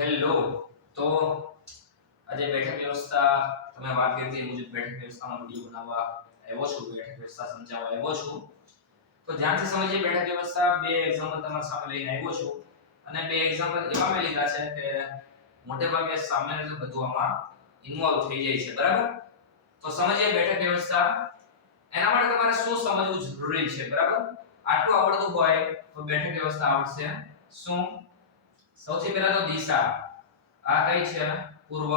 Hello તો આજે બેઠક વ્યવસ્થા, તમે વાત કરી હતી મુજબ બેઠક વ્યવસ્થાનો વીડિયો બનાવવા આવ્યો છું, બેઠક વ્યવસ્થા સમજાવવા આવ્યો છું. તો ધ્યાનથી સમજીએ, બેઠક વ્યવસ્થા બે એક્ઝામ્પલ તમારા સામે લઈને આવ્યો છું. અને બે એક્ઝામ્પલ એવા મેં લીધા છે કે મોટે ભાગે સામાન્ય રીતે બધું આમાં ઇન્વોલ્વ થઈ જાય છે, બરાબર? તો સમજીએ બેઠક વ્યવસ્થા. એના માટે તમારે શું સમજવું જરૂરી છે, બરાબર? આટલું આવડતું હોય તો બેઠક વ્યવસ્થા આવડશે. શું? સૌથી પહેલા તો દિશા. આ કઈ છે? પૂર્વ.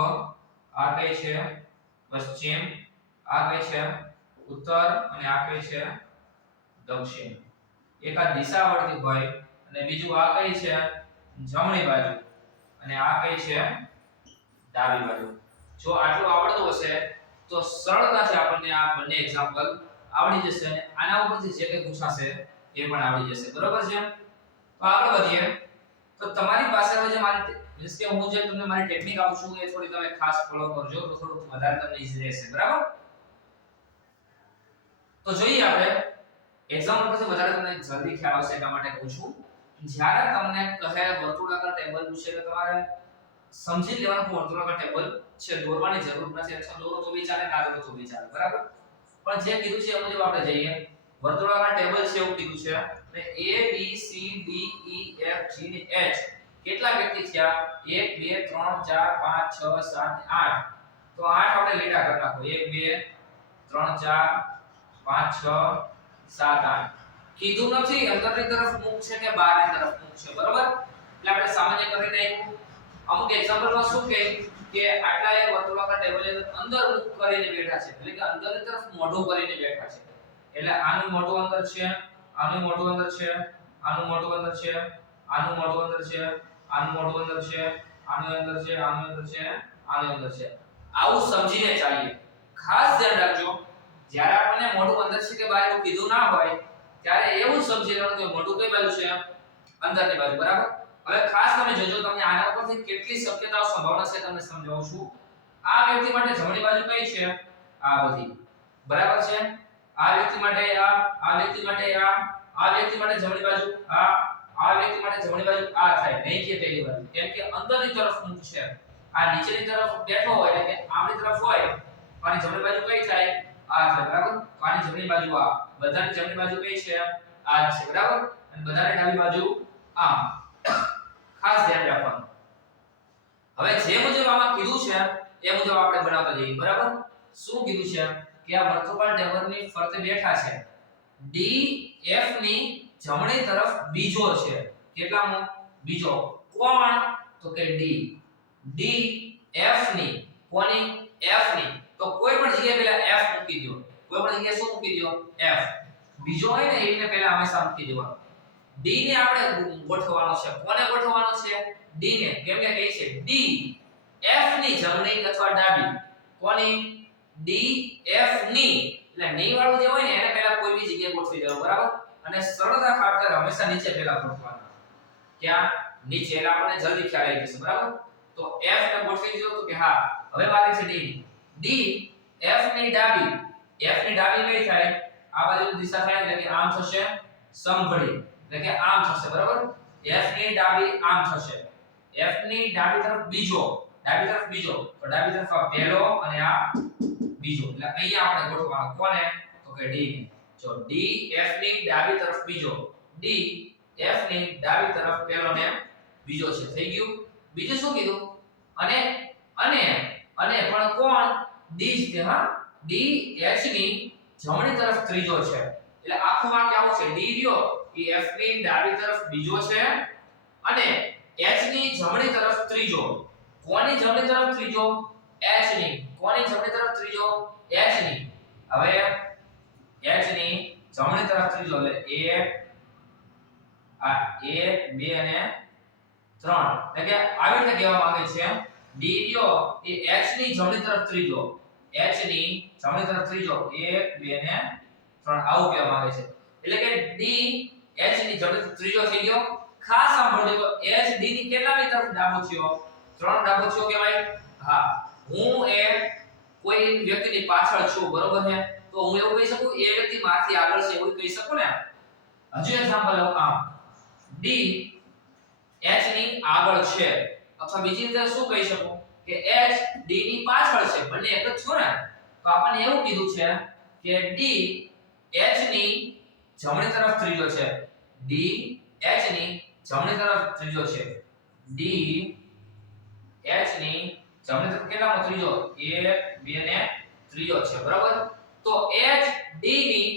આ કઈ છે? પશ્ચિમ. આ કઈ છે? ઉત્તર. અને આ કઈ છે? દક્ષિણ. એક આ દિશા આવડતી હોય અને બીજું આ કઈ છે? જમણી બાજુ. અને આ કઈ છે? ડાબી બાજુ. જો આટલું આવડતું હશે, તો સરળતાથી આપણને આ બંને એક્ઝામ્પલ આવડી જશે અને આના ઉપરથી જે કંઈ પૂછાશે એ પણ આવડી જશે. બરોબર છે? તો આગળ વધીએ. તો તમારી પાસે હવે જે મારી મીન્સ કે હું જે તમને મારી ટેકનિક આપું છું, એ થોડી તમે ખાસ ફોલો કરજો, તો થોડું વધારે તમને ઈઝી રહેશે, બરાબર? તો જોઈએ આપણે એક્ઝામ પછી વધારે તમને જલ્દી ખ્યાલ આવશે એટલા માટે કહું છું. જ્યારે તમને કહે વર્તુળાકાર ટેબલ પૂછે તો તમારે સમજી લેવાનું કે વર્તુળાકાર ટેબલ છે, દોરવાની જરૂર નથી. અથવા દોરો તો બી ચાલે, ના દોરો તો બી ચાલે, બરાબર? પણ જે કીધું છે એ મુજબ આપણે જઈએ. વર્તુળાકાર ટેબલ છે એવું કીધું છે. અને A, B, C, D E F, G ને H. કેટલા વ્યક્તિ થયા? 1 2 3 4 5 6 7 8 તો 8 આપણે લીટા કરી નાખો. 1 2 3 4 5 6 7 8 કીધું નથી, અંદરની તરફ મુખ છે કે બહારની તરફ મુખ છે? બરોબર? એટલે આપણે સામાન્ય કરી નાખ્યું. અમુક એક્ઝામ્પલમાં શું કહે કે આટલા એક વર્તુળાકાર ટેબલ અંદર મુખ કરીને બેઠા છે. એટલે કે અંદરની તરફ મોઢું કરીને બેઠા છે. એટલે આનું મોઢું અંતર છે આનું મોટું અંતર છે, આનું મોટું અંતર છે, આનું મોટું અંતર છે, આનું મોટું અંતર છે, આનું અંતર છે, આનું અંતર છે, આનું અંતર છે. આવું સમજીને ચાલીએ. ખાસ ધ્યાન રાખજો, જ્યારે આપણને મોટું અંતર છે કે બહાર એવું કીધું ના હોય, ત્યારે એવું સમજી લેવાનું કે મોટું કઈ બાજુ છે? અંદરની બાજુ, બરાબર? હવે ખાસ તમે જોજો, તમને આના ઉપરથી કેટલી શક્યતાઓ, સંભાવના છે તમને સમજાવું છું. આ વ્યક્તિ માટે જમણી બાજુ કઈ છે? આ બધી. બરાબર છે? આ વ્યક્તિ માટે આ આ વ્યક્તિ માટે આ આ વ્યક્તિ માટે જમણી બાજુ આ આ વ્યક્તિ માટે જમણી બાજુ આ થાય નહીં કે પહેલી બાજુ. કેમ કે અંદરની તરફ મુખ છે. આ નીચેની તરફ બેઠો હોય એટલે કે આમની તરફ હોય અને જમણી બાજુ કઈ થાય? આ છે બરાબર? આની જમણી બાજુ આ. બધાની જમણી બાજુ કઈ છે? આ છે, બરાબર? અને બધાની ડાબી બાજુ આમ. ખાસ ધ્યાન રાખવાનું. હવે જે મુજબ આમાં કીધું છે, એ મુજબ આપણે બનાવતા જઈએ, બરાબર? શું કીધું છે? કે આ વર્તુળાકાર ટેબલની ફરતે બેઠા છે. ડી એફની જમણી તરફ બીજો છે. કેટલામો? બીજો. કોણ? તો કે ડી ડી એફની. કોની? એફની. તો કોઈ પણ જગ્યાએ પહેલા એફ મૂકી દો કોઈ પણ જગ્યાએ શું મૂકી દો એફ બીજો હોય ને એને પહેલા હંમેશા મૂકી દેવાનો. ડી ને આપણે ગોઠવવાનો છે. કોને ગોઠવવાનો છે? ડી ને. કેમ કે કહે છે ડી એફની જમણી અથવા ડાબી. કોની? ડી એફની એટલે ની વાળું જે હોય ને, એને પહેલા કોઈ બી જગ્યાએ ગોઠવી દેવાનું, બરાબર? અને સરળતા ખાતર હંમેશા નીચે પહેલા ગોઠવવાનું ક્યાં? નીચે, એટલે આપણને જલ્દી ખ્યાલ આવી જશે, બરાબર? તો એફ ને ગોઠવી દીધો તો કે હા, હવે વારી છે ડી ડી એફની ડાબી. એફની ડાબી કઈ થાય? આ બાજુ દિશા થાય, એટલે કે આમ થશે સમઘડી એટલે કે આમ થશે, બરાબર? એફની ડાબી આમ થશે. એફની ડાબી તરફ બીજો, ડાબી તરફ બીજો. તો ડાબી તરફ આ પહેલો અને આ બીજો. એટલે અહીંયા આપણે ગોઠવવાનો કોને? તો કે ડી ને જો ડી એફની ડાબી તરફ બીજો. ડી એફની ડાબી તરફ પહેલો ને બીજો છે. થઈ ગયું? બીજું શું કીધું? અને અને અને પણ કોણ? ડી છે, હા? ડી એચની જમણી તરફ ત્રીજો છે. એટલે આખું વાક્ય આવું છે. ડી રહ્યો, એ એફની ડાબી તરફ બીજો છે. અને એચની જમણી તરફ ત્રીજો. કોની જમણી તરફ ત્રીજો? એચની. કોની જમણી તરફ ત્રીજો? H ની. હવે એચની જમણી તરફ ત્રીજો. એટલે A, આ A, બે અને ત્રણ. એટલે કે આવી રીતે કહેવા માંગે છે D યો એ H ની જમણી તરફ ત્રીજો. H ની જમણી તરફ ત્રીજો. એક બે ને ત્રણ. આવું કહેવા માંગે છે. એટલે કે ડી એચની જમણી ત્રીજો થઈ ગયો. ખાસ સાંભળજો તો એચ ડી ની કેટલામી તરફ ડાબો થયો? ત્રણ ડાબો થયો કહેવાય? હા. હું એ કોઈ વ્યક્તિની પાછળ છું, બરોબર છે? તો હું એવું કહી શકું, એ વ્યક્તિ મારથી આગળ છે એવું કહી શકું ને? હજુ એક્ઝામ્પલ લઉં, આમ. ડી એચની આગળ છે. અથવા બીજી રીતે શું કહી શકું કે એચ ડી ની પાછળ છે. બંને એક જ છો ને? તો આપણને એવું કીધું છે કે ડી એચની જમણી તરફ ત્રીજો છે. ડી એચની જમણી તરફ ત્રીજો છે. ડી એચની જમણી કેટલામો ત્રીજો? 1 2 ને ત્રીજો છે, બરાબર? તો h d ની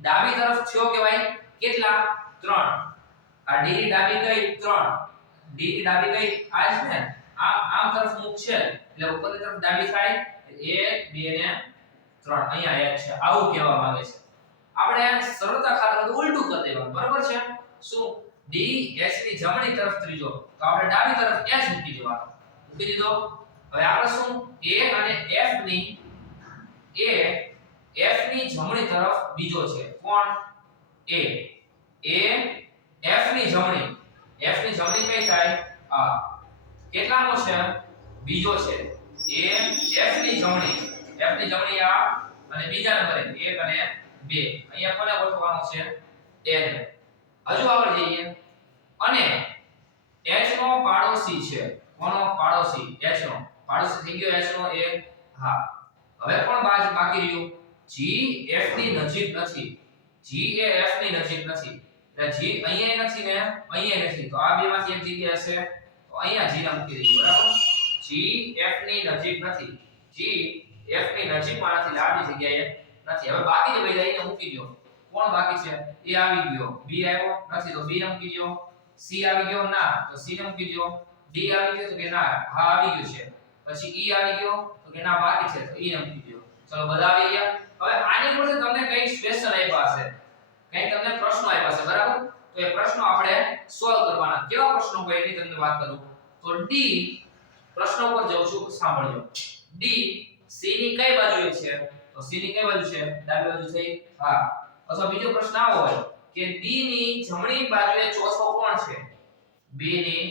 ડાબી તરફ થયો કહેવાય કેટલા? 3 આ d ડાબી કઈ? 3 d ની ડાબી કઈ? આ છે ને? આ આમ તરફ મુખ છે, એટલે ઉપરની તરફ ડાબી થાય 1 2 ને 3 અહીંયા h છે. આવું કહેવા માંગે છે. આપણે સરળતા ખાતર ઉલટું કરી દેવાનું, બરાબર છે? શું? D h ની જમણી તરફ ત્રીજો. તો આપણે ડાબી તરફ h મૂકી દેવાનો. મૂકી દીધો. હવે આપણે શું? A અને f ની, a, f ની જમણી તરફ બીજો છે. કોણ? A. A, f ની જમણી. F ની જમણી કઈ થાય? આ. કેટલામો છે? બીજો છે. A, f ની જમણી. F ની જમણી આ અને બીજા નંબરે 1 અને 2 અહીંયા કોને ગોઠવવાનો છે? N. હજુ આગળ જઈએ. અને h નો પાડોશી છે. કોનો પાડોશી? H નો. પાડોશી થઈ ગયો h નો એ, હા. હવે કોણ બાકી રહ્યું? g f ની નજીક નથી. g એ f ની નજીક નથી. એટલે g અહીંયા નથી ને અહીંયા નથી. તો આ બેમાંથી એક જગ્યા હશે. તો અહીંયા g ને મૂકી દઈએ, બરાબર? g f ની નજીક નથી. g f ની નજીક એટલે આની જગ્યાએ નથી. હવે બાકી જે બધા એને મૂકી દો કોણ બાકી છે? એ આવી ગયો. b આવ્યો નથી, તો b ને મૂકી દો c આવી ગયો? ના. તો c ને મૂકી દો d આવી ગયો તો કે ના. હા, આવી ગયો છે. પછી ઈ આવી ગયો, તો કે બાકી છે, તો ઈ ને ગયો ચલો બધા આવી ગયા. હવે આની પરથી તમને કઈ સ્પેશિયલ આપ્યા છે કઈ તમને પ્રશ્નો આપ્યા છે બરાબર? તો એ પ્રશ્નો આપણે સોલ્વ કરવાના. કેવા પ્રશ્નો હોય એની તમને વાત કરું? તો ડી પ્રશ્નો પર જઉં છું, સાંભળજો. ડી સી ની કઈ બાજુએ છે? તો સી ની કઈ બાજુ છે? ડાબી બાજુ છે હા. અથવા બીજો પ્રશ્ન આવો હોય, કે ડી ની જમણી બાજુએ ચોથો કોણ છે? બી ની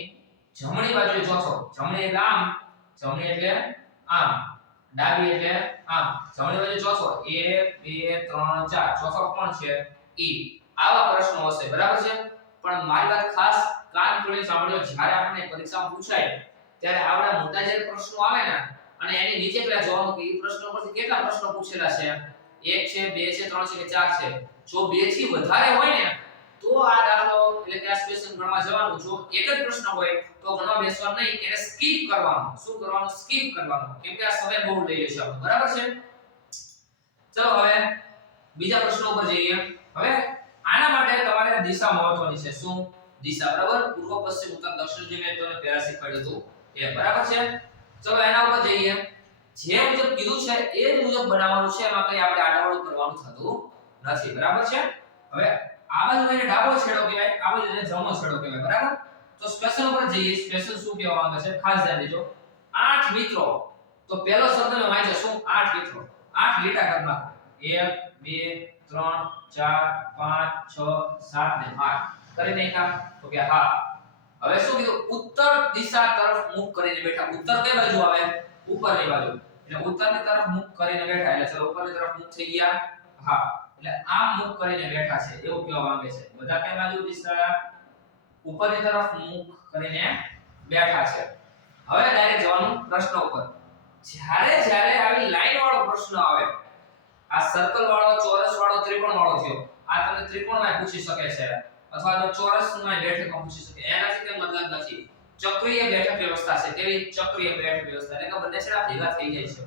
જમણી બાજુએ ચોથો. જમણી આમ જમણી એટલે આમ, ડાબી એટલે આમ. જમણી બાજુ ચોથો 1 2 3 4 ચોથો કોણ છે? ઈ. આવા પ્રશ્નો હશે, બરાબર છે? પણ મારી વાત ખાસ કાન ખોલીને સાંભળજો જ્યારે આપણે પરીક્ષામાં પૂછાય, ત્યારે આવડા મોટા જે પ્રશ્નો આવે ને, અને એની નીચે પેલા જોવાનું કે એ પ્રશ્નો પરથી કેટલા પ્રશ્નો પૂછેલા છે? એક છે, બે છે, ત્રણ છે કે ચાર છે? જો બેથી વધારે હોય ને તો આ દાખલો એટલે કે આ સ્પેશિયલ ગણવા જવાનું જો એક જ પ્રશ્ન હોય, તો ગણવા બેસવાનું નહીં, એને સ્કીપ કરવાનું. શું કરવાનું? સ્કીપ કરવાનું. કેમ કે આ સમય બહુ લઈ લેશે બરાબર છે? ચલો હવે બીજા પ્રશ્નો ઉપર જઈએ. હવે આના માટે તમારે દિશા મહત્વની છે. શું? દિશા, બરાબર? પૂર્વ, પશ્ચિમ, ઉત્તર, દક્ષિણ જે મેં તમને પહેલા શીખવાડ્યું હતું. એ, બરાબર છે? ચલો એના ઉપર જઈએ. જે મુજબ કીધું છે, એ જ મુજબ બનાવવાનું છે. એમાં કઈ આપણે આડાવડું કરવાનું થતું નથી. બરાબર છે? હવે આ બાજુ એને ડાબો છેડો કહેવાય આ બાજુ એને જમણો છેડો કહેવાય, બરાબર? તો સ્પેશલ પર જઈએ સ્પેશલ શું કહેવા માંગે છે? ખાસ ધ્યાન દેજો. આઠ મિત્રો. તો પહેલો શબ્દ મેં વાંચ્યો, શું? આઠ મિત્રો. આઠ લીટા કરી નાખો એક, બે, ત્રણ, ચાર, પાંચ, છ, સાત ને આઠ. કરી નાખ્યા? તો કે હા. હવે શું કીધું? ઉત્તર દિશા તરફ મુખ કરીને બેઠા. ઉત્તર કઈ બાજુ આવે? ઉપરની બાજુ. એટલે ઉત્તરની તરફ મુખ કરીને બેઠા. એટલે ચલો ઉપરની તરફ મુખ થઈ ગયા. હા. એટલે આમ મુખ કરીને બેઠા છે, એવું કહેવા માંગે છે. બધા કઈ બાજુ દિશા? ઉપરની તરફ મુખ કરીને બેઠા છે. હવે ડાયરેક્ટ જવાનું પ્રશ્ન ઉપર. જ્યારે જ્યારે આવી લાઈન વાળો પ્રશ્ન આવે, આ સર્કલ વાળો, ચોરસ વાળો ત્રિકોણ વાળો થયો, આ તમને ત્રિકોણમાં પૂછી શકે છે. અથવા તો ચોરસમાં બેઠકમાં પૂછી શકે. એનાથી કઈ મતલબ નથી. ચક્રીય બેઠક વ્યવસ્થા છે. તેવી ચક્રીય બેઠક વ્યવસ્થા. એટલે કે બંને છેડા ભેગા થઈ જાય છે.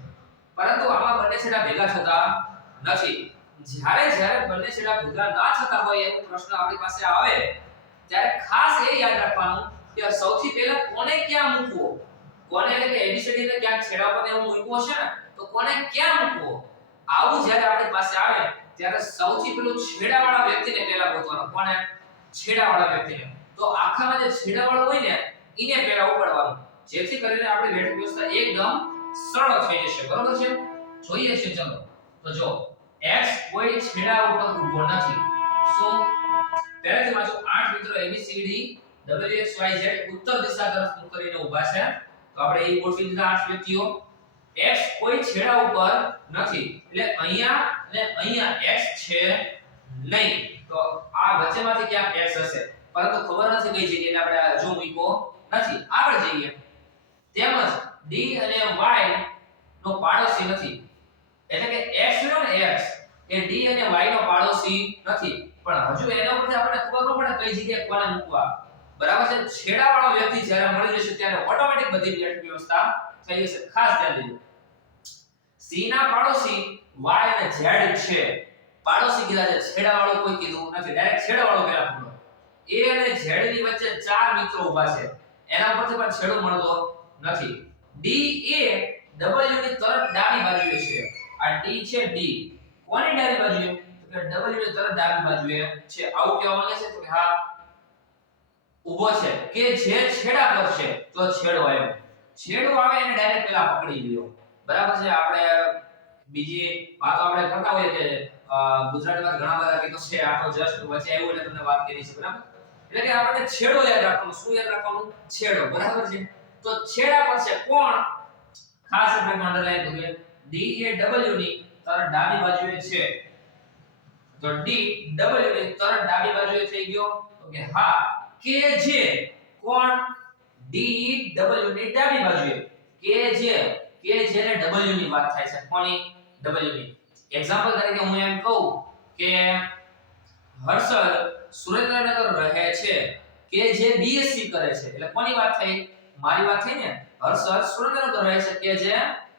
પરંતુ આમાં બંને છેડા ભેગા થતા નથી. જ્યારે જ્યારે બંને છેડા ભેગા ના થતા હોય એવો પ્રશ્ન આપણી પાસે આવે, ત્યારે ખાસ એ યાદ રાખવાનું કે સૌથી પહેલા કોને ક્યાં મૂકવો? કોને એટલે કે એબીસીડી ને ક્યાંક છેડા પર એવું મૂકવો છે ને, તો કોને ક્યાં મૂકવો? આવું જ્યારે આપણી પાસે આવે, ત્યારે સૌથી પેલું છેડાવાળા વ્યક્તિને પહેલા ગોતવાનો. કોને? છેડાવાળા વ્યક્તિને. તો આખામાં જે છેડાવાળો હોય ને, એને પહેલા ઉપાડવાનું. જેથી કરીને આપણી વેઠ વ્યવસ્થા એકદમ સરળ થઈ જશે. બરોબર છે? જોઈએ છે, ચલો. તો જો x કોઈ છેડા ઉપર ઊભો નથી. સો ત્યારે વાંચો આઠ મિત્રો ABCD WXYZ ઉત્તર દિશા તરફ મુખ કરીને ઊભા છે. તો આપણે એ ગોઠવી દીધા આઠ વ્યક્તિઓ. X કોઈ છેડા ઉપર નથી. એટલે અહીંયા અને અહીંયા x છે નહીં. તો આ વચ્ચેમાંથી ક્યાંક x હશે. પરંતુ ખબર નથી કઈ જગ્યાએ આપણે આ જો મૂકો નથી. આગળ જઈએ. તેમજ d અને y નો પાડોશી નથી. એટલે કે x નો x એ d અને y નો પાડોશી નથી. પણ હજુ એના પરથી આપણે ખબર ન પડે કઈ જગ્યાએ કોને મૂકવા. બરાબર છે? છેડાવાળો વ્યક્તિ જ્યારે મળી જશે ત્યારે ઓટોમેટિક બધી પ્લેટ વ્યવસ્થા થઈ જશે. ખાસ ધ્યાન દેજો. C ના પાડોશી, y અને z છે. પાડોશી કીધા છે. છેડાવાળો કોઈ કીધું નથી. ડાયરેક્ટ છેડાવાળો પેલા પકડો a અને z ની વચ્ચે ચાર મિત્રો ઊભા છે. એના પરથી પણ છેડો મળતો નથી. D એ w ની તરફ ડાબી બાજુએ છે આ d છે d. કોની ડાબી બાજુએ તો કે w ની તરફ ડાબી બાજુએ છે. આવું કહેવા માંગે છે તો કે હા, ઊભો છે. કે જે છેડા પર છે, તો છેડો આવ્યો છેડો આવે એને ડાયરેક્ટ પેલા પકડી લ્યો. બરાબર છે? આપણે બીજી વાતો આપણે કરતા હોઈએ કે ગુજરાતીમાં ઘણા બધા કીધું છે. આ તો જસ્ટ વચ્ચે આવ્યું એટલે તમને વાત કરી છે, બરાબર? એટલે કે આપણે છેડો યાદ રાખવાનું. શું યાદ રાખવાનું? છેડો. બરાબર છે? તો છેડા પર છે કોણ? ખાસ આપણે અંડરલાઈન કરીએ d એ w ની તરફ ડાબી બાજુએ છે. તો d w ની તરફ ડાબી બાજુએ થઈ ગયો. તો કે હા, કે જે કોણ? D w ની ડાબી બાજુએ. કે જે, કે જેને w ની વાત થાય છે. કોની? W ની. એક્ઝામ્પલ તરીકે હું એમ કહું કે હર્ષદ સુરેન્દ્રનગર રહે છે. કે જે બીએસસી કરે છે. એટલે કોની વાત થઈ? મારી વાત થઈ ને? હર્ષદ સુરેન્દ્રનગર રહે છે. કે જે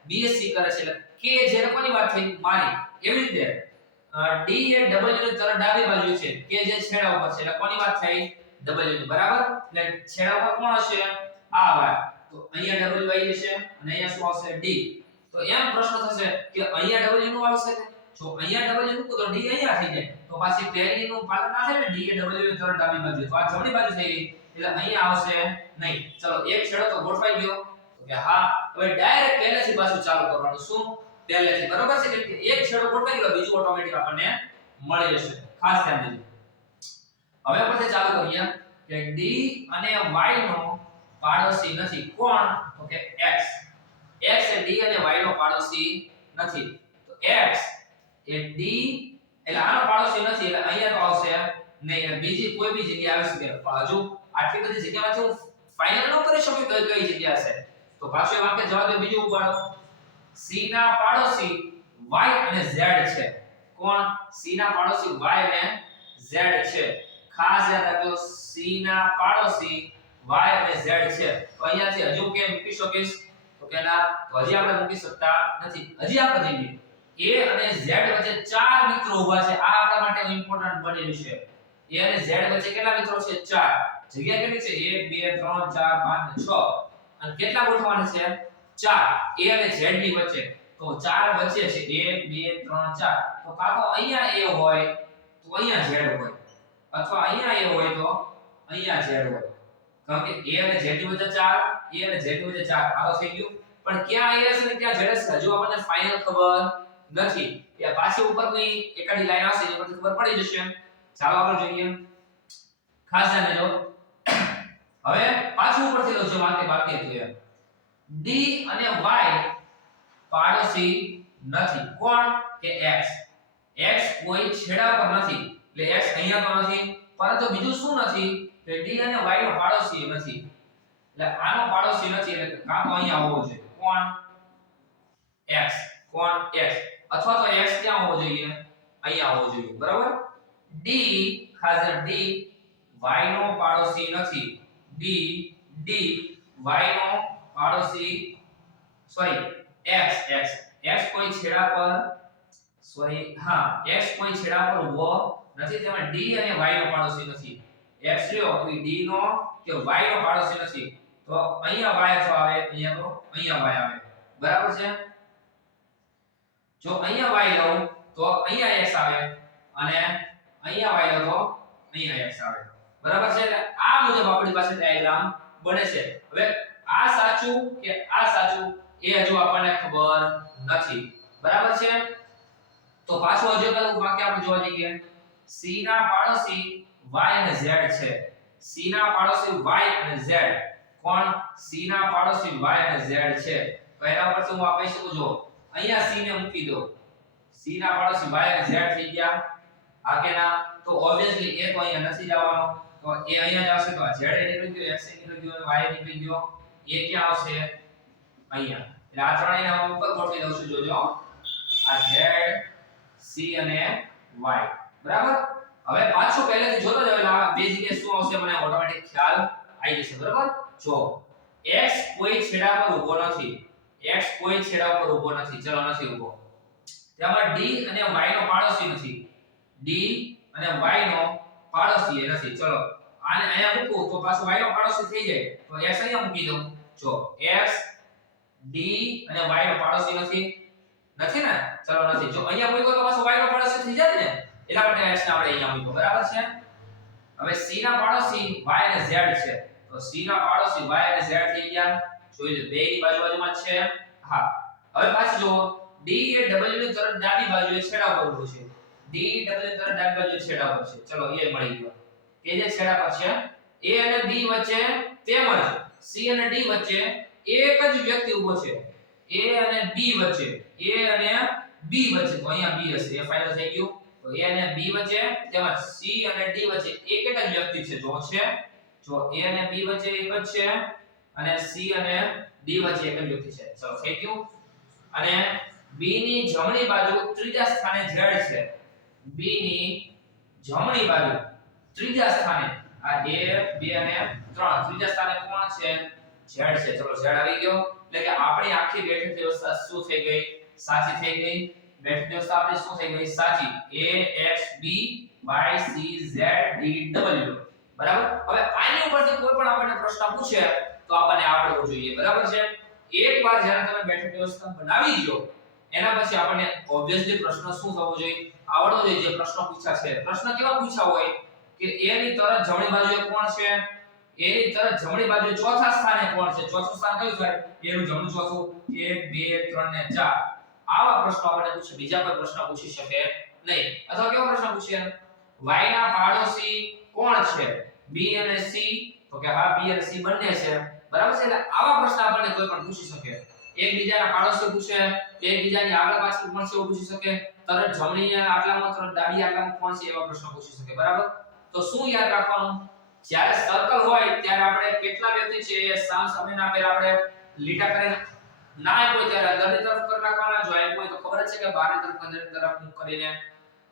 બીએસસી કરે છે. કે જે કોની વાત થઈ? મારી એવી રીતે ડી એ ડબલ્યુ ની તરફ ડાબી બાજુ છે. કે જે છેડા ઉપર છે. એટલે કોની વાત થઈ? ડબલ્યુ ની. બરાબર? એટલે છેડા ઉપર કોણ હશે? આ વાય. તો અહીંયા ડબલ્યુ આવી જશે અને અહીંયા શું આવશે? ડી તો એમ પ્રશ્ન થશે કે અહીંયા ડબલ્યુ નું આવશે? જો અહીંયા ડબલ્યુ મૂકો તો ડી અહીંયા થઈ જાય. તો પાછી પહેલી નું પાલન ના થાય ને? ડી એ ડબલ્યુ ની તરફ ડાબી બાજુ. તો આ જમણી બાજુ થઈ એટલે અહીંયા આવશે નહીં. ચલો, એક છેડો તો ગોઠવાઈ ગયો. કે હા હવે ડાયરેક્ટ પહેલેથી પાછું ચાલુ કરવાનું. શું? પહેલેથી. બરોબર છે? કે એક છેડો ગોઠવાઈ ગયો બીજો ઓટોમેટિક આપણને મળી જશે. ખાસ ધ્યાન દેજો. હવે પછી ચાલુ કરીએ કે d અને y નો પાડોશી નથી. કોણ? તો કે x. X એ d અને y નો પાડોશી નથી. તો x એ d, એટલે આનો પાડોશી નથી, એટલે અહીંયા તો આવશે નહીં. એટલે બીજી કોઈ બી જગ્યા આવી શકે. હજુ આટલી બધી જગ્યામાંથી હું ફાઇનલ ન કરી શકું કઈ કઈ જગ્યા છે તો પાછું વાક્ય જવા દો, બીજું ઉપાડો. c ના પાડોશી y અને z છે. કોણ? c ના પાડોશી y અને z છે. ખાસ યાદ રાખજો c ના પાડોશી y અને z છે. તો અહીંયાથી હજુ કેમ મૂકી શકીશ? તો કે તો હજી આપણે મૂકી શકતા નથી. હજી આપણે જઈએ. a અને z વચ્ચે ચાર મિત્રો ઊભા છે. આ આપણા માટે ઇમ્પોર્ટન્ટ બનેલું છે. a અને z વચ્ચે કેટલા મિત્રો છે? ચાર. જગ્યા કેટલી છે? 1 2 3 4 5 6 અને કેટલા ગોઠવાના છે? ચાર. a અને z ની વચ્ચે. તો ચાર વચ્ચે છે. 1 2 3 4 તો કાં તો અહીંયા a હોય, તો અહીંયા z હોય. અથવા અહીંયા a હોય, તો અહીંયા z હોય. કારણ કે a અને z ની વચ્ચે ચાર a અને z ની વચ્ચે ચાર. આ તો થઈ ગયું. પણ ક્યાં a હશે ને ક્યાં z હશે? હજુ આપણને ફાઇનલ ખબર નથી. એ પાછી ઉપરની એકાદી લાઈન આવશે, એની પરથી ખબર પડી જશે. ચાલો આગળ જોઈએ. ખાસ ધ્યાન દેજો હવે પાછું ઉપરથી લો જો વાક્ય બાકી છે ડી અને y પાડોશી નથી. કોણ? કે x. X કોઈ છેડા પર નથી. એટલે x અહીંયા પણ નથી. પરંતુ બીજું શું નથી? કે d અને y નો પાડોશી નથી. એટલે આનો પાડોશી નથી એટલે કાં તો અહીંયા હોવો જોઈએ. કોણ? X. કોણ? X. અથવા તો x ક્યાં હોવો જોઈએ? અહીંયા હોવો જોઈએ. બરાબર? D, ખાસ d, y નો પાડોશી નથી. D d, y નો પાડોશી સોરી x x x કોઈ છેડા પર સોરી હા, x કોઈ છેડા પર ઊભો નથી, તેમાં d અને y નો પાડોશી નથી. X લ્યો કોઈ d નો કે y નો પાડોશી નથી. તો અહીંયા y તો આવે, અહીંયા તો અહીંયા y આવે. બરાબર છે? જો અહીંયા y લઉં, તો અહીંયા x આવે અને અહીંયા y લઉં તો અહીંયા x આવે. બરાબર છે? એટલે આ મુજબ આપણી પાસે ડાયાગ્રામ બને છે. હવે આ સાચું કે આ સાચું એ હજુ આપણને ખબર નથી. બરાબર છે? તો પાછું હજુ પેલું વાક્ય આપણે જોવા જઈએ. c ના પાડોશી y અને z છે. c ના પાડોશી y અને z કોણ? c ના પાડોશી y અને z છે. તો એના પરથી હું આપી શકું, જો. અહીંયા c ને મૂકી દો. c ના પાડોશી y અને z થઈ ગયા. આ કે ના તો ઓબવિયસલી એ તો અહીંયા નથી જવાનો. તો એ અહીંયા જ આવશે, તો આ z એ નીકળી ગયો x એ નીકળી ગયો, y એ નીકળી ગયો, એ ક્યાં આવશે? અહીંયા. એટલે આ ત્રણેયને હું ઉપર ગોઠવી દઉં છું, જોજો. આ z c અને y. બરાબર? હવે પાછું પહેલેથી જોતો એટલે આ બે જગ્યાએ શું આવશે મને ઓટોમેટિક ખ્યાલ આવી જશે, બરાબર? જો, x કોઈ છેડા પર ઊભો નથી. X કોઈ છેડા પર ઊભો નથી. ચલો, નથી ઊભો. ત્યારબાદ d અને y નો પાડોશી નથી. D અને y નો પાડોશી નથી. ચલો, આને અહીંયા મૂકું તો પાછો y નો પાડોશી થઈ જાય. તો x અહીંયા મૂકી દઉં. જો, x, d અને y નો પાડોશી નથી. નથી ને? ચલો, નથી. જો, અહીંયા મૂક્યો તો પાછો y નો પાડોશી થઈ જાય ને? એટલા માટે x ને આપણે અહીંયા મૂક્યો. બરાબર છે? હવે c ના પાડોશી y અને z છે. તો c ના પાડોશી y અને z થઈ ગયા. જોઈ લો બેની બાજુ બાજુમાં છે. હા. હવે પાછું જો d એ w ની તરફ ડાબી બાજુએ છેડા કરવું છે. W ની તરફ ડાબી બાજુ છેડા પર છે. ચલો એ મળી ગયો. કે જે છેડા પર છે એ અને બી વચ્ચે તેમજ સી અને ડી વચ્ચે એક જ વ્યક્તિ ઊભો છે. એ અને બી વચ્ચે. એ અને બી વચ્ચે. તો અહીંયા બી હશે. એ ફાઇનલ થઈ ગયું. તો એ અને બી વચ્ચે તેમજ સી અને ડી વચ્ચે એક એક જ વ્યક્તિ છે. જો છે, જો એ અને બી વચ્ચે એક જ છે અને સી અને ડી વચ્ચે એક જ વ્યક્તિ છે. ચલો, થઈ ગયું. અને બી ની જમણી બાજુ ત્રીજા સ્થાને z છે. B ની જમણી બાજુ ત્રીજા સ્થાને આ 1 2 અને 3 ત્રીજા સ્થાને કોણ છે? z છે. ચલો z આવી ગયો. એટલે કે આપણી આખી બેઠક વ્યવસ્થા શું થઈ ગઈ? સાચી થઈ ગઈ? બેઠક વ્યવસ્થા આપણી શું થઈ ગઈ? સાચી. a x b y c z d w બરાબર? હવે આની ઉપરથી કોઈ પણ આપણને પ્રશ્ન પૂછે તો આપણને આવડવું જોઈએ. બરાબર છે? એકવાર જ્યારે તમે બેઠક વ્યવસ્થા બનાવી દો, એના પછી આપણને ઓબ્વિયસલી પ્રશ્ન શું થવો જોઈએ? આવડવો જોઈએ જે પ્રશ્ન પૂછ્યા છે. પ્રશ્ન કેવા પૂછ્યા હોય? કે a ની તરત જમણી બાજુએ કોણ છે? a ની તરત જમણી બાજુએ ચોથા સ્થાને કોણ છે? ચોથું સ્થાન કયું થાય? a નું જમણું ચોથું. 1 2 3 ને 4 આવા પ્રશ્નો આપણે પૂછે. બીજા કોઈ પ્રશ્ન પૂછી શકે નહીં. અથવા કેવો પ્રશ્ન પૂછે y ના પાડોશી કોણ છે? B અને c. તો કે હા, b અને c બંને છે. બરાબર છે? એટલે આવા પ્રશ્ન આપણને કોઈ પણ પૂછી શકે. એકબીજાના પાડોશી પૂછે. એકબીજાની આગળ પાછળ કોણ છે પૂછી શકે? તરત જમણી આટલામાં તરત ડાબી આટલામાં કોણ એવા પ્રશ્નો પૂછી શકે, બરાબર? તો શું યાદ રાખવાનું? જ્યારે સર્કલ હોય ત્યારે આપણે કેટલા વ્યક્તિ છે એ સામ સામેના પહેલા આપણે લીટા કરીને ના કોઈ ત્યારે અંદરની તરફ કરી નાખવાના, જો આઈ હોય તો ખબર છે કે બહારની તરફ, અંદરની તરફ મુખ કરીને.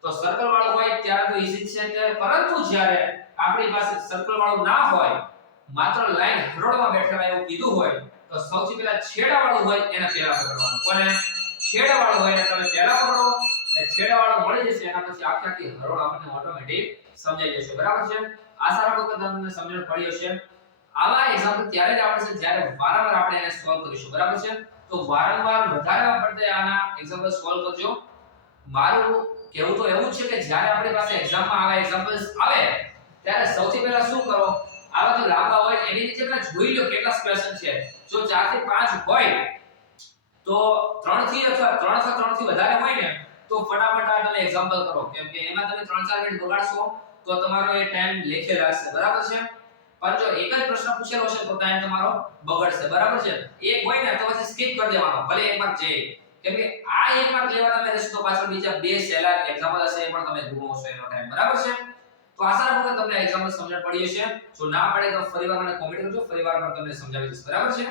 તો સર્કલ વાળું હોય ત્યારે તો ઈઝી છે ત્યારે પરંતુ જ્યારે આપણી પાસે સર્કલ વાળું ના હોય, માત્ર લાઈન હરોળમાં બેઠેલા એવું કીધું હોય, તો સૌથી પહેલા છેડા વાળું હોય એને પહેલા પકડવાનું. કોને? છેડા વાળું હોય એને તમે પહેલા પકડો. એ છેડાવાળો મળી જશે એના પછી આખી આખી હરોળ આપણને ઓટોમેટિક સમજાઈ જશે. બરાબર છે? આશા રાખો કે તમને સમજણ પડી હશે. આવા એક્ઝામ્પલ ત્યારે જ આવડશે જ્યારે વારંવાર આપણે એને સોલ્વ કરીશું. બરાબર છે? તો વારંવાર વધારે પડતે આના એક્ઝામ્પલ સોલ્વ કરજો. મારું કહેવું તો એવું છે કે જ્યારે આપણી પાસે એક્ઝામમાં આવા એક્ઝામ્પલ્સ આવે, ત્યારે સૌથી પહેલા શું કરો? આવા જો લાંબા હોય, એની નીચે પહેલા જોઈ લો કેટલા ક્વેશ્ચન છે. જો 4 થી 5 હોય, તો 3 થી અથવા 3 અથવા 3 થી વધારે હોય ને તો ફટાફટ આ તમે એક્ઝામ્પલ કરો. કેમ કે એમાં તમે 3-4 મિનિટ બગાડશો તો તમારો એ ટાઈમ લેખે હશે. બરાબર છે? પણ જો એક જ પ્રશ્ન પૂછેલો હશે તો ટાઈમ તમારો બગડશે. બરાબર છે? એક હોય ને તો પછી સ્કીપ કરી દેવાનો. ભલે એક માર્ક જાય કેમ કે આ એક માર્ક લેવા તમે રહેશો તો પાછળ બીજા બે સેલા એક્ઝામ્પલ હશે એ પણ તમે ગુમાવશો એનો ટાઈમ બરાબર છે? તો આશા રાખું કે તમને એક્ઝામ્પલ સમજણ પડી હશે. જો ના પડે તો ફરીવાર મને કોમેન્ટ કરજો. ફરીવાર પણ તમને સમજાવી દઈશ. બરાબર છે?